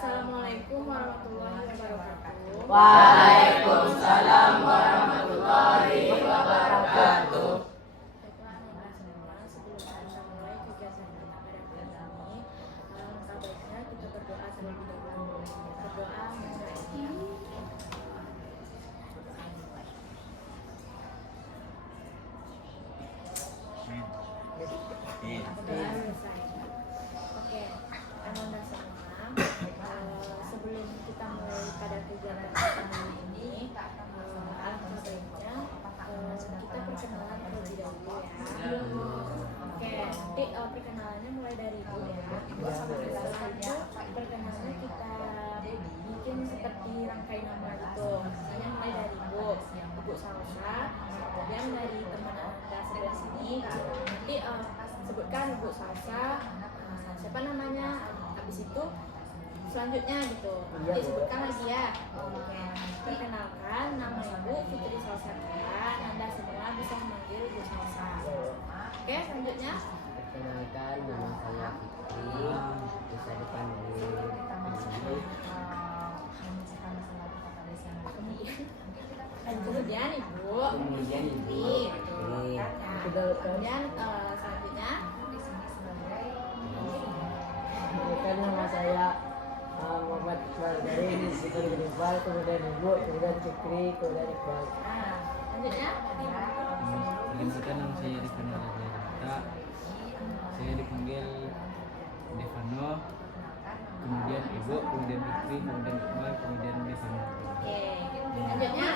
Assalamualaikum warahmatullahi wabarakatuh. Waalaikumsalam warahmatullahi wabarakatuh. Baiklah anak-anak semua, sebelum kita mulai kegiatan kita pada hari ini, alangkah baiknya kita berdoa terlebih dahulu. Berdoa mulai. Selesai. Oke, anak-anak semua, sebelum kita mulai pada kegiatan kita hari ini, alangkah baiknya kita perkenalan terlebih dahulu ya. Oke, nanti perkenalannya mulai dari Ibu ya. Setelah itu perkenalannya kita bikin seperti rangkai nama gitu. Misalnya mulai dari Ibu Salsa, kemudian dari teman Anda sebelah sini. Nanti sebutkan Ibu Salsa, siapa namanya, habis itu selanjutnya gitu. Nanti sebutkan lagi ya. Oke, perkenalkan, nama Ibu Fitri Salsabila. Anda semua bisa memanggil Ibu Salsa. Oke, selanjutnya. Perkenalkan, nama saya Fitri, bisa dipanggil Ibu. Kemudian Ibu. Kemudian Ibu. Kemudian selanjutnya. Perkenalkan, nama saya Muhammad Iqbal dari Institut Iqbal, kemudian Ibu, kemudian Fikri, kemudian Iqbal. Selanjutnya. Perkenalkan, nama saya Rifana Raja. Saya dipanggil Devano, kemudian Ibu, kemudian Fikri, kemudian Iqbal, kemudian Devano. Oke, selanjutnya.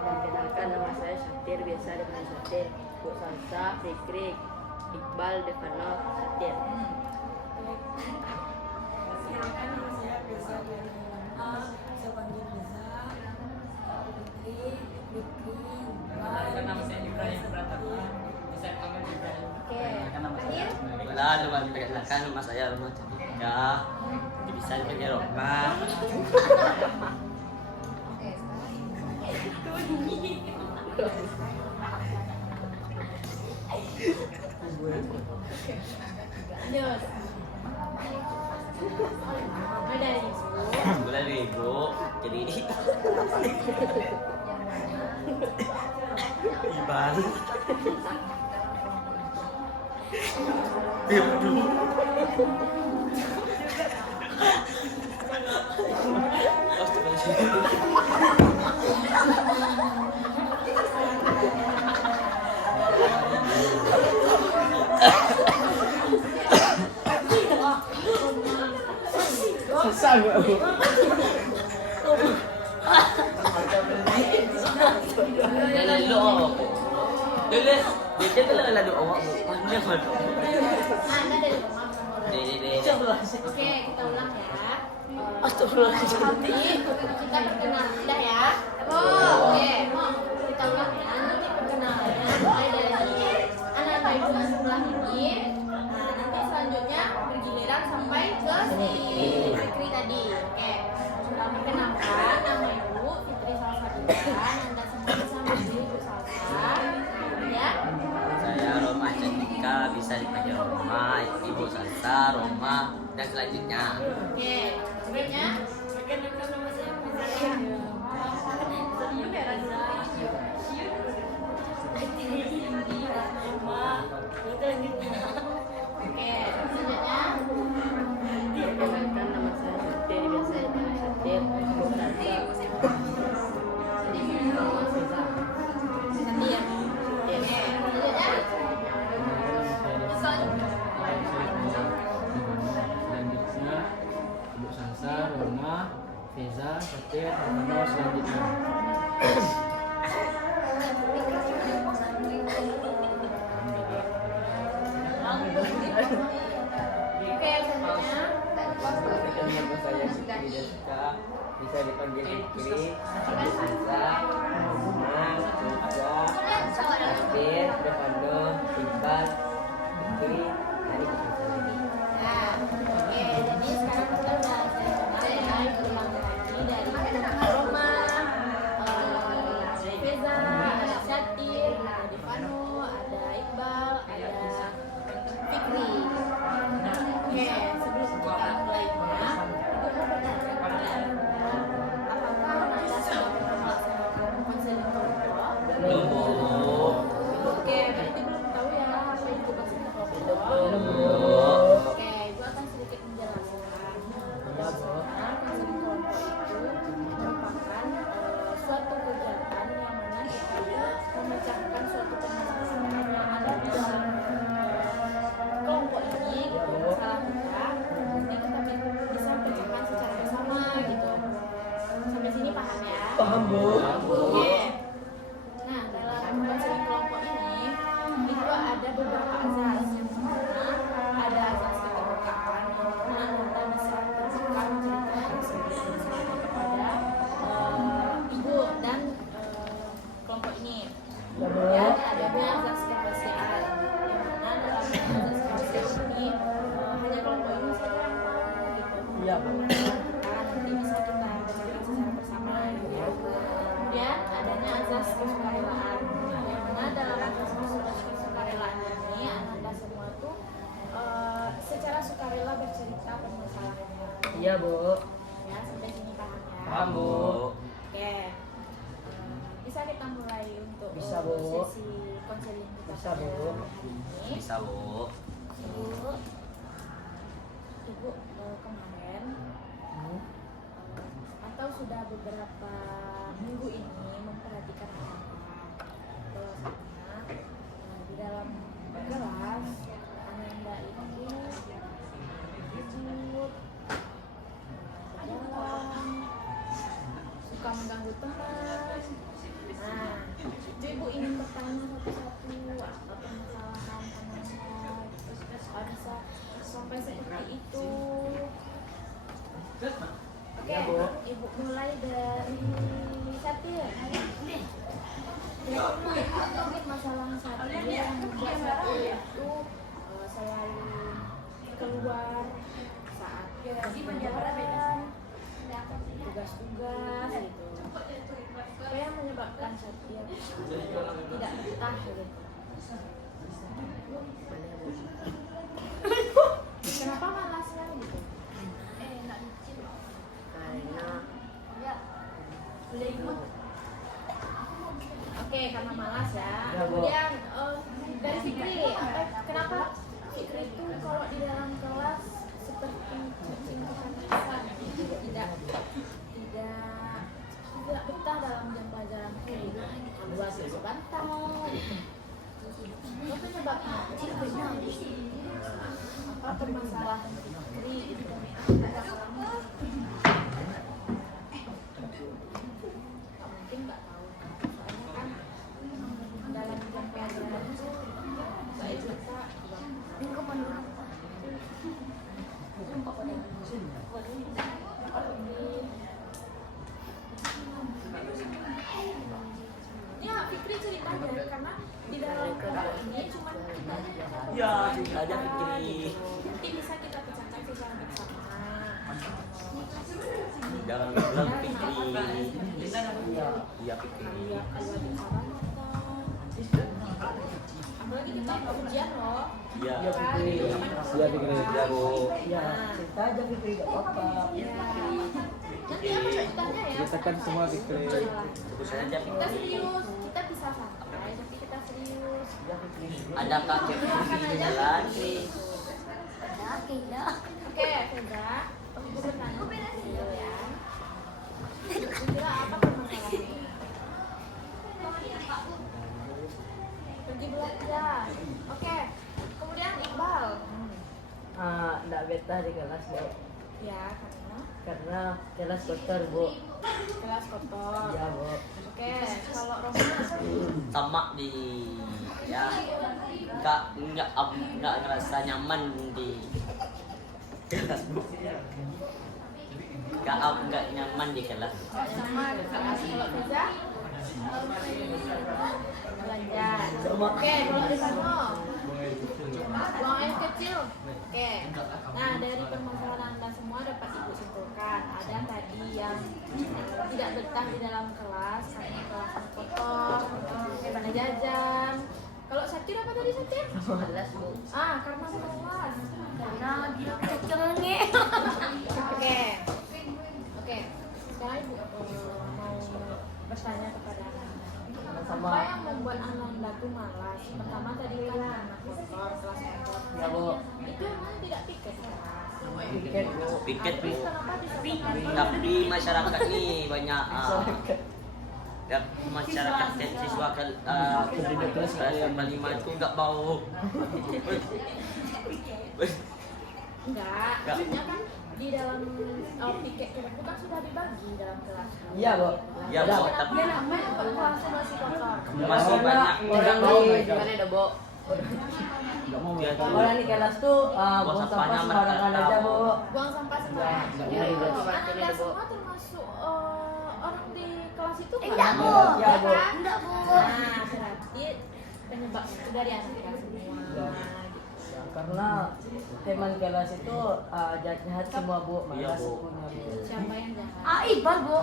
Perkenalkan, nama saya Satir, biasa dipanggil Satir. Bu Salsa, Fikri, Iqbal, Devano, Satir. Silakan, nama saya Bisa dari bisa panggil Bisa, Putri, Fikri, Nama saya Ibrahim Pratama, bisa panggil Ibrahim. Oke, akhir. Perkenalkan, nama saya Roma Candika, bisa dipanggil Roma. Lanjut. Mulai dari Ibu. Mulai dari Ibu, jadi Iban. Susah gak Bu? Lalu awak Bu. Dulu, dia tu lalu awak Bu. Mana mana? Anda dari rumah. Oke, kita ulang ya. Astagfirullahaladzim. Nanti kita perkenalan udah ya. Oke, kita ulang ya. Nanti perkenalannya mulai dari anak-anak ibu sebelah ini. Nah, nanti selanjutnya bergiliran sampai ke si Fikri tadi. Oke, perkenalkan, nama Ibu Fitri Salsabila. Anda semua bisa menjadi Ibu Salsa. Kemudian Saya Roma Candika, bisa dipanggil Roma, Ibu Salsa, Roma, dan selanjutnya. oke, sebelumnya perkenalkan, nama saya Bisa. oke, selanjutnya Perkenalkan, nama saya Satir, biasa dipanggil Satir. Bu Salsa, Satir. Oke, selanjutnya Selanjutnya Ibu Salsa, Roma, Feza, Satir, Devano, selanjutnya. oke, selanjutnya Perkenalkan, nama saya Fikri Jessica, bisa dipanggil Fikri, Ibu Salsa, Roma, Feza, Satir, Devano, Iqbal, Fikri, dan Ibu Salsa lagi. nah, oke, jadi sekarang kita udah selesai ya. Itu ulang lagi dari Roma, Feza, ada Satir, ada Devano, ada Iqbal, ada Fikri. Oke, sebelum kita mulai Paham, Bu. Oke. Nah, dalam konseling kelompok ini itu ada beberapa azas. Yang pertama ada azas keterbukaan, yang mana Anda bisa terbuka menceritakan semua masalahnya kepada ibu dan kelompok ini. Kemudian adanya azas kerahasiaan, yang mana dalam azas kerahasiaan ini hanya kelompok ini saja yang tahu gitu. Iya, Bu. Nanti bisa kita bicarakan secara bersama gitu ya. Kemudian adanya azas kesukarelaan, yang mana dalam azas kesukarelaan ini Anda semua tuh secara sukarela bercerita permasalahannya. Iya, Bu. Ya, sampai sini paham ya. Paham, Bu. Oke. Bisa kita mulai untuk Bisa, Bu. sesi konseling kita Bisa, Bu. pada hari ini. Bisa, Bu. Ibu kemarin atau sudah beberapa minggu ini memperhatikan anak-anak bahwasanya di dalam kelas Ananda itu ribut, berjalan, suka mengganggu teman. Nah, ibu ingin bertanya satu-satu apa permasalahan Ananda, apa bisa sampai seperti itu. Oke, Ya, Bu. Ibu mulai dari Satir. Mungkin masalah Satir yang membuat Satir itu selalu keluar saat pelajaran, tugas-tugas gitu. Apa yang menyebabkan Satir tidak betah gitu? Kenapa malasnya gitu? Oke, karena malas ya. Ya, Bu. Kemudian dari Fikri, kenapa Fikri itu kalau di dalam kelas seperti kucing kepanasan, tidak betah dalam jam pelajaran itu, buat sebentar. Itu penyebabnya apa permasalahan Fikri itu? Mungkin nggak tahu, soalnya kan dalam jam pelajaran itu saya cerita ya Fikri ceritanya karena di dalam kelompok ini cuma kita aja yang tahu. Ya, cerita aja, Fikri. Nanti bisa kita bicarakan secara bersama. Jangan bilang Fikri. Iya, Fikri. Iya, kalau bicara apalagi kita mau ujian loh. Iya. Iya, Fikri. Iya, Fikri. Iya, Bu. Ya, cerita aja Fikri, gak apa-apa. Ya. Nanti apa ceritanya ya? Ceritakan semua Fikri. Sebut saja, Kita Fikri. serius, kita bisa santai, tapi kita serius. Ya, Fikri. Ada kakek Fikri jalan. Oke, Feza, aku bertanya dulu ya. Kira apa permasalahannya? Pergi belajar. Oke, kemudian Iqbal. Nggak betah di kelas, Bu. Ya, Karena kelas kotor, Bu. kelas kotor. Iya, Bu. Oke, kalau Rohman Sama di ya nggak ngerasa nyaman di kelas, Bu. Nggak nyaman di kelas. sama kelas. Kalau Feza belajar. Oke, kalau Rizano buang air kecil. Oke. Nah, dari permasalahan Anda semua dapat Ibu simpulkan. Ada tadi yang tidak betah di dalam kelas karena kelasnya kotor, karena jajan. Kalau Satir apa tadi Satir? Malas, Bu. Karena malas. Karena dia kecilnya. Oke. Oke. Sekarang Ibu mau bertanya kepada Anda. Sama. Apa yang membuat Ananda tuh malas? Pertama tadi kan anak kotor, kelas kotor. Ya, Bu. Itu emang tidak piket kelas. Piket, Bu. Piket, Bu. Terus kenapa bisa Tapi masyarakat nih banyak ya, masyarakat dan siswa kelas 5 itu nggak mau. enggak? Maksudnya kan di dalam tiket kelompok kan sudah dibagi dalam kelas. Iya, Bu. Ya, Bu, tapi Dia namanya kok kelasnya masih kosong. masih banyak orang di mana ada Bo? Enggak mau Ya, mereka. Orang di kelas tuh buang Buang sampah sampahnya sembarangan mereka aja, tahu. Bu. Buang sampah sembarangan. Ya, itu Anda semua termasuk orang di kelas itu kan? Enggak, Bu. Iya, Bu. Enggak, Bu. Nah, berarti penyebab itu dari anak kelas semua. Ya, karena teman kelas itu jahat semua, Bu. Iya, Malas Bu. punya, Bu. Siapa yang jahat? Ah, Iqbal, Bu.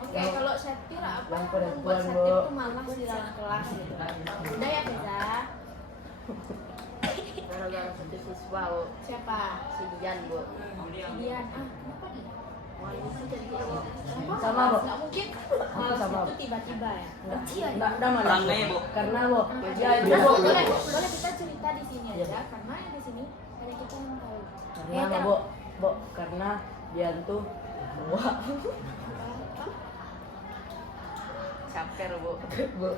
Oke, kalau Syafir apa Yang yang perempuan, membuat Bu. Syafir tuh malas di dalam kelas gitu? Udah ya, Feza? Gara-gara satu siswa Bu. Siapa? Si Dian Bu. Dian. Ah, kenapa dia? Kenapa? Sama, Bu. Nggak mungkin Aku malas sama, itu Bu. tiba-tiba ya? Enggak malas. Perangai, Bu. Karena, Bu, dia itu Nah, Bu. boleh kita cerita di sini Iya. aja karena yang di sini ada kita yang tahu. Karena, Bu, Bu, karena dia tuh wah, Caper Bu. Bu.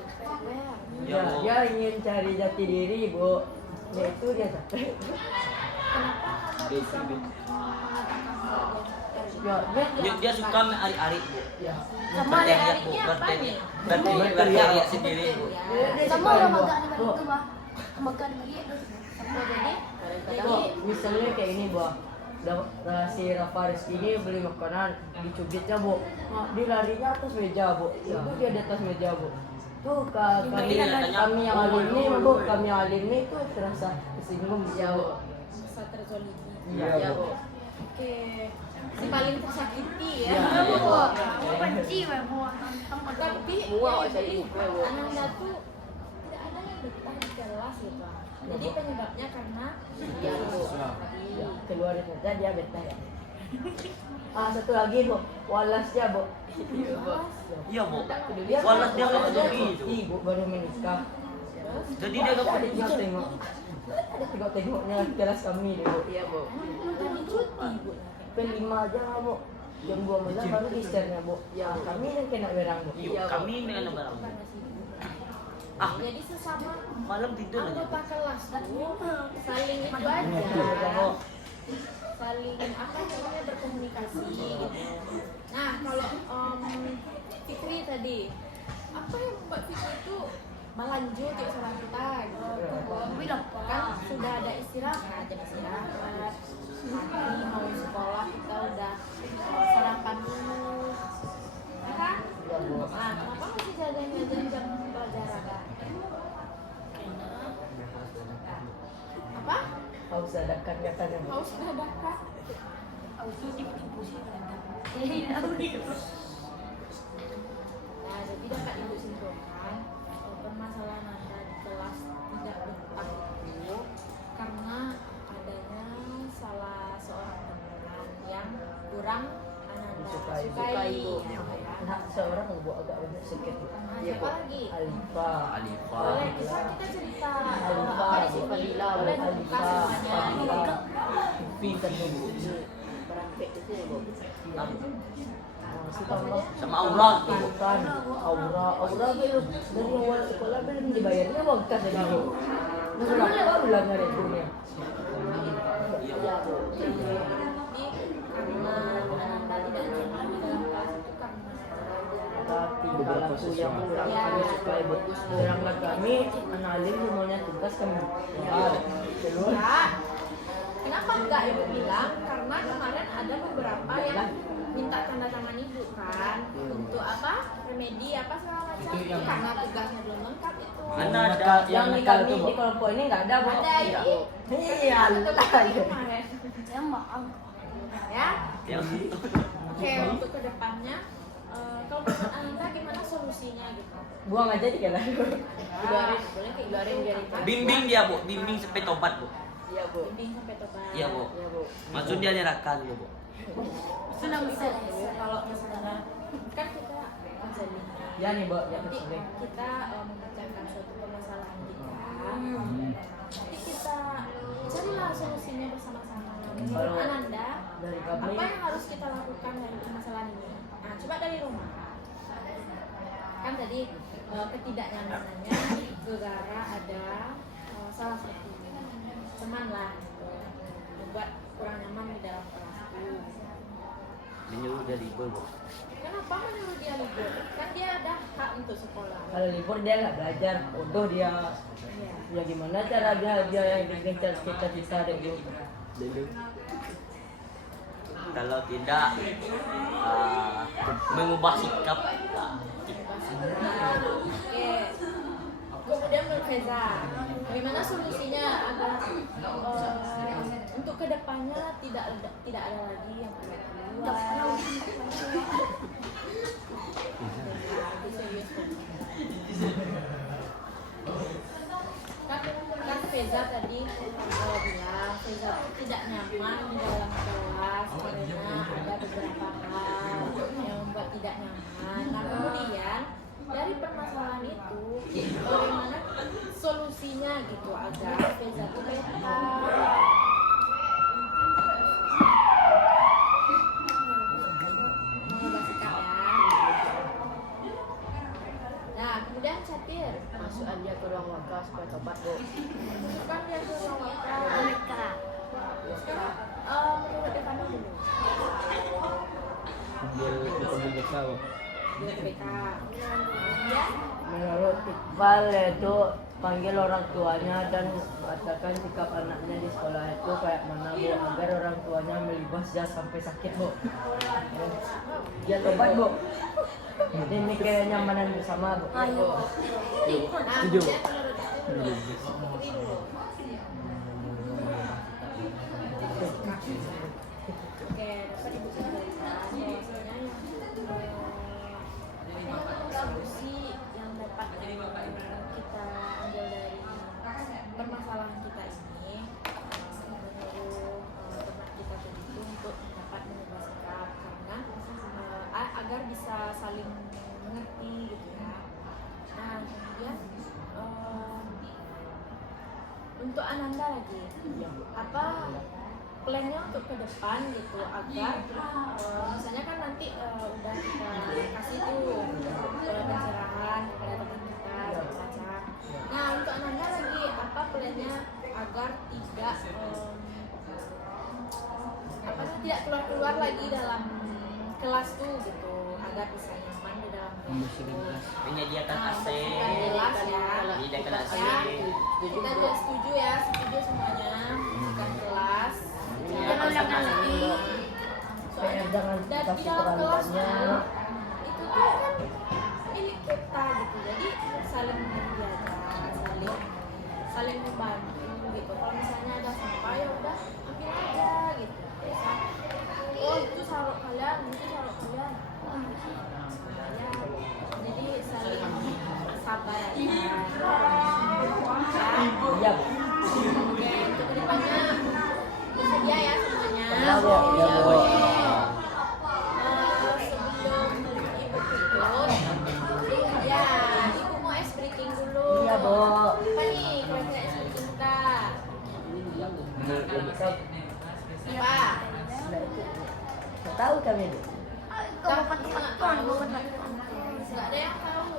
Ya, Bu. Dia ingin cari jati diri, Bu. Dia itu dia capek. Kenapa Anda bisa mengatakan bahwa Ya, dia Dia suka ari-ari, Bu. ya. sama Berteriak, Bu. hari-harinya apa Berteriak. nih? Berteriak sendiri, Bu. Dia Sama suka, orang Bu. makan Bu. itu, Bah. Makan dia. Oh, jadi Bu, misalnya kayak ini, Bu. Si Rafa Rizky ini beli makanan, dicubitnya, Bu. Nah, dia larinya atas meja, Bu. Itu dia di atas meja, Bu. Tuh kami yang alim nih, Bu. Kami yang alim nih tuh terasa tersinggung, ya, Bu. bisa terzolimi. Iya, Bu. Oke, si paling tersakiti ya. Iya, Bu. Bu. Aku benci, Bu. Tapi Mual ya, saya jadi ini, Bu. Ananda tuh tidak ada yang betah di kelas gitu. Jadi penyebabnya karena Dian Bu. Ya, keluarin aja dia betah ya. Satu lagi, Bu. Walas ya, Bu. Iya, Bu. Dia Walas dia nggak dia peduli itu. Ibu baru menikah. Jadi dia nggak peduli. Ada tengok. Ada tengok-tengoknya kelas kami deh, Bu. Iya Bu. tadi cuti bu. P5 aja nggak, Bu. Jam 2 malam baru disernya, Bu. Ya, kami yang kena berang, Bu. Iya, kami dengan barang. Karena sibuk. Ah, Jadi sesama malam tidur aja. anggota kelas tuh saling itu aja. Saling apa namanya berkomunikasi gitu. Nah kalau Fikri tadi apa yang membuat Fikri itu melanjut ya sama kita gitu. Kan sudah ada istirahat, jam istirahat. Pagi mau sekolah kita udah sarapan dulu, ya kan? Nah, kenapa masih jaga-jaga jam pelajaran? Apa? Haus dadakan katanya, Bu. Haus dadakan? Nah, jadi dapat ibu simpulkan permasalahan Anda di kelas tidak betah itu karena adanya salah seorang teman yang kurang Ananda Sukai, sukai. Bu. Ya, kan? Nah, seorang, Bu, agak banyak sedikit, Bu. Nah, Iya, siapa Bu. lagi? Alifa. Alifa. Boleh kita cerita Alifa, apa di sini? Fadila, Boleh Alifa, buka semuanya. Fadila. Vivi kan, Bu. Berampek di sini Bu. Sama Allah tuh, Bu. Bukan aura belum dari awal sekolah belum dibayarnya bekas dari Bu. Berapa bulan dari punya? Iya, Bu. Jadi karena Ananda tidak nyaman di dalam kelas itu karena Tapi perilaku yang kurang Ya. kami sukai, Bu. Sedangkan kami analim semuanya tugas kami. Ya, keluar. ya. Kenapa enggak ibu bilang? Karena kemarin ada beberapa yang minta tanda tangan ibu kan untuk apa remedi apa segala macam Itu yang- karena tugasnya belum lengkap itu. Mana ada Yang di nakal kami tuh, Bu. di kelompok ini nggak ada, Bu. Ada Iya, ini. Iya, Ketemu lagi kemarin. Saya maaf. Ya. yang Oke, untuk kedepannya kalau menurut Anda gimana solusinya gitu? buang aja di kelas. Keluarin, boleh kayak Keluarin gitu, dari kan? bimbing dia, Bu. Bimbing sampai tobat, Bu. Iya Bu. Bimbing sampai tobat. Iya, Bu. Iya Bu. Maksud dia nyerahkan, Bu. Senang bisa kalau misalnya kan kita konseling. Ya nih, Bu, ya Nanti sering. kita membacakan suatu permasalahan kita. Nanti kita carilah solusinya bersama-sama. Menurut Kalau Ananda, dari kami apa yang harus kita lakukan dari permasalahan ini? Nah, coba dari rumah. Kan tadi ketidaknyamanannya gara ada salah satu libur bu. Kenapa menyuruh dia libur? Kan dia ada hak untuk sekolah. Kalau libur dia nggak belajar, bodoh dia. Iya. Ya gimana cara dia yang ngejar cita-cita dulu. Kalau tidak mengubah sikap. Oke. Kemudian menurut Feza, bagaimana solusinya agar untuk kedepannya tidak ada lagi yang keluar? Serius. Kan Feza tadi bilang Feza tidak nyaman di dalam kelas karena ada beberapa hal yang membuat tidak nyaman. Nah kemudian dari permasalahan itu bagaimana solusinya gitu agar Feza itu betah. Mengubah sikap ya. Nah kemudian Catir Masuk aja ke ruang waka supaya tobat bu. bukan dia ke ruang makan. Mereka. Sekarang menurut Devano dulu. Ambil tahu. Dia BK. Kemudian Menurut Iqbal itu panggil orang tuanya dan katakan sikap anaknya di sekolah itu kayak mana bu, agar orang tuanya melibas jangan sampai sakit bu. Dia tobat bu. Ini kayak nyamanan bersama bu. Ayo. nah Setuju. kemudian menurut itu ikuti dulu. Oke, dapat ibu sampaikan bahwasanya solusi yang dapat kita ambil dari permasalahan kita ini menyuruh teman kita itu untuk dapat mengubah sikap karena agar bisa saling mengerti gitu ya. Nah kemudian untuk Ananda lagi apa plannya untuk ke depan gitu agar misalnya kan nanti udah kita kasih tuh pencerahan kepada teman kita segala macam. Nah untuk Ananda lagi apa plannya agar tidak tidak keluar lagi dalam kelas tuh gitu agar bisa nyaman di dalam kelas tuh. Menyediakan AC. Jelas ya. Menyediakan AC. Ya, kita juga setuju ya, setuju semuanya bukan kelas. Jangan ulang lagi. Soalnya Jangan di kasih dalam kelas terlalu itu tuh kan milik kita gitu, jadi saling menjaga, saling membantu gitu. Kalau misalnya ada sampah ya udah ambil aja gitu. Misal, oh itu sarok kalian, itu sarok kalian. Oh, ya. Jadi saling sabar aja. Iya. Oke, untuk kedepannya bersedia ya semuanya. Ya, Bu. Ya, Bu. Oke. Sebelum ibu tutup, ya ibu mau ice breaking dulu. Iya, Bu. Apa nih kira-kira ice breaking kita? Apa? Nggak tahu kami bu. Kau pakai Nggak ada yang tahu.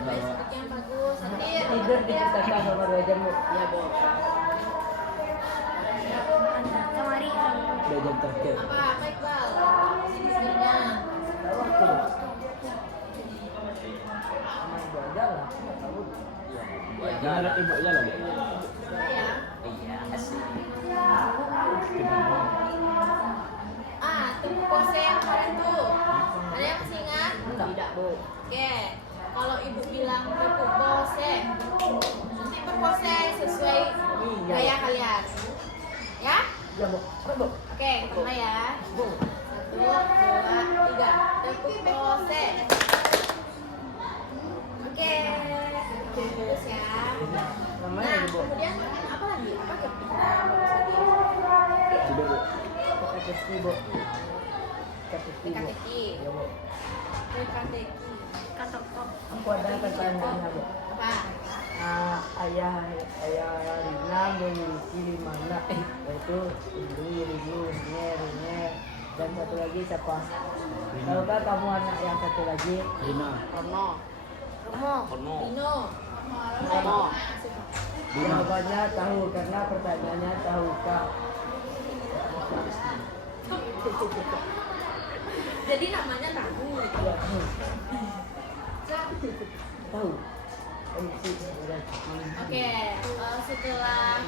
Ice breaking yang bagus. Satir. Tidur di kita selama 2 jam bu. Ya bu. Kemari. 2 jam terakhir. Apa Iqbal? Sini-sininya. Tahu waktu bu. Cuma 2 jam lah. Nggak tahu. Jangan ada ibu aja lah bu. Apa ya? Iya, asik. Tepuk pose yang kemarin tuh. Ada yang masih ingat? Tidak bu. Oke. Kalau ibu bilang tepuk pose, nanti berpose sesuai gaya kalian. Ya? Ya bu. Apa bu? Oke, mulai ya. 1, 2, 3. Tepuk pose. Oke. Terus ya. Namanya Nah, bu. kemudian apa lagi? Apa kepikiran lagi? Tidur bu. Kaki bu. Kaki bu. Teka-teki. Ya bu. Teka-teki. Aku ada pertanyaannya bu. Apa? Ayah Rina memiliki 5 anak, yaitu Ibu, Ner, dan satu lagi siapa? Tahukah kamu anak yang satu lagi? Rina. Karena. Kono. Dino. Karena. Jawabannya tahu karena pertanyaannya tahukah? Jadi namanya tahu. Ya, tahu. MC udah. Oke, setelah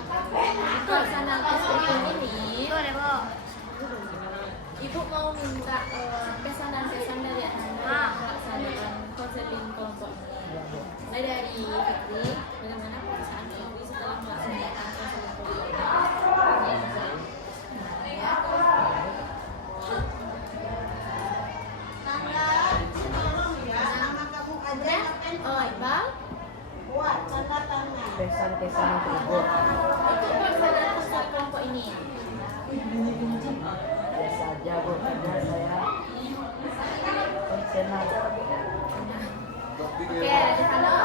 pelaksanaan SPM ini, Itu deh, Bu. Ibu mau minta pesanan-pesan dari anak pelaksanaan konseling kelompok ini. Mulai dari Fikri, bagaimana perasaan Fikri setelah melaksanakan konseling kelompok ini? Ya. Kemudian, Iqbal, Pesan-pesan untuk ibu. untuk pelaksanaan konseling kelompok ini. Biasa aja bu, karena saya konsenan. Oke, Rifano.